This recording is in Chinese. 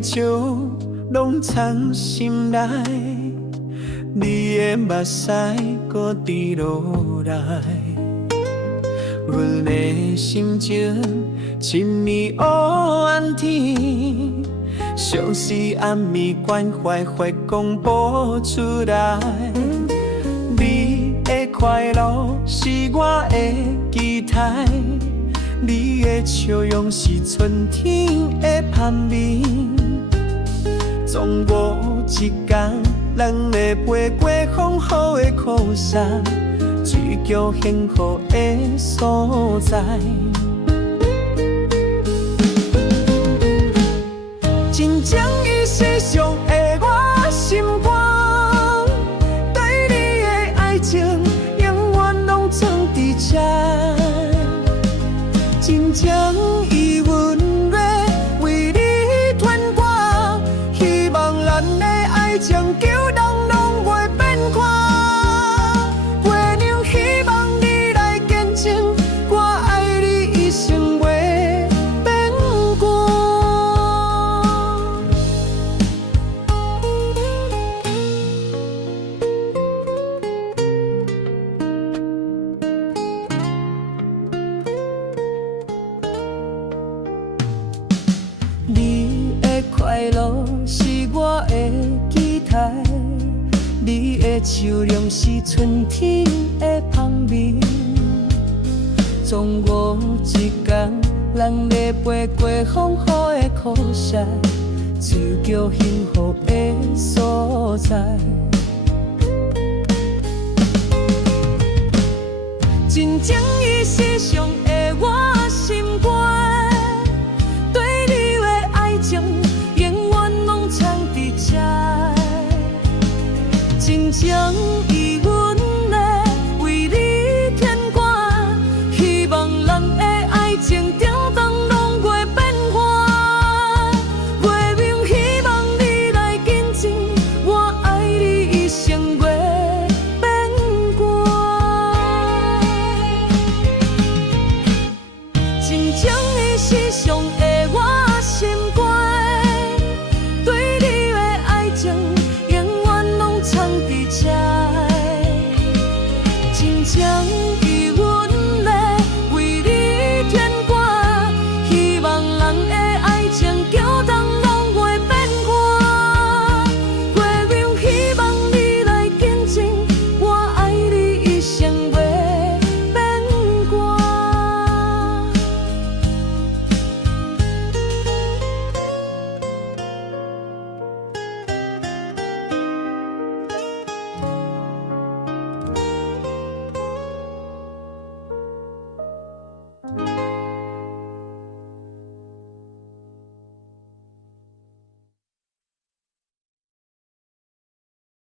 笑拢藏心内，你的目屎搁滴落来，阮的心情一面黑暗天，相思暗暝关怀发讲不出来。你的快乐是我的期待，你的笑容是春天的香味。总有一天，咱会飞过风雨的苦山，追求幸福的所在。真正伊世上的我心肝，对你的爱情永远拢藏伫这。真正伊温热为你传歌，希望咱的爱情叫人拢袂变卦。月亮希望你来见证，我爱你一生袂变卦。你的快乐是我的期待，你的笑容是春天的香味。总有一天，咱会飞过风雨的苦涩，追求幸福的所在。真正伊世上的我心肝，对你的爱情永远拢藏伫这。真正伊温热为你牵挂，希望咱的爱情定当拢袂变化。月亮希望你来见证，我爱你一生袂变卦。真正伊世上的我心肝，对你的爱情永远拢藏伫这。